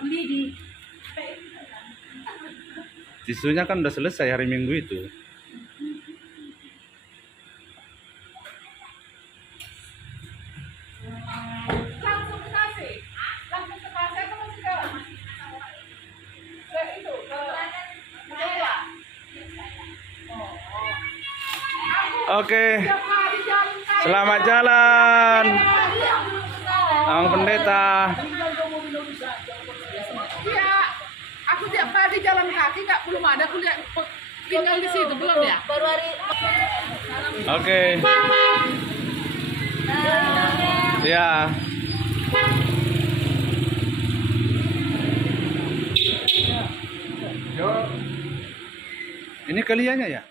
beli di tisunya kan udah selesai hari Minggu itu. langsung ke kasih atau masih ke itu ke Mandela. Oke, Tiap hari jalan kaki. selamat jalan, Bang Pendeta. Iya, aku tiap hari jalan kaki nggak belum ada aku lihat tinggal di situ belum ya? Baru hari. Oke. Ya. Ini kaliannya ya?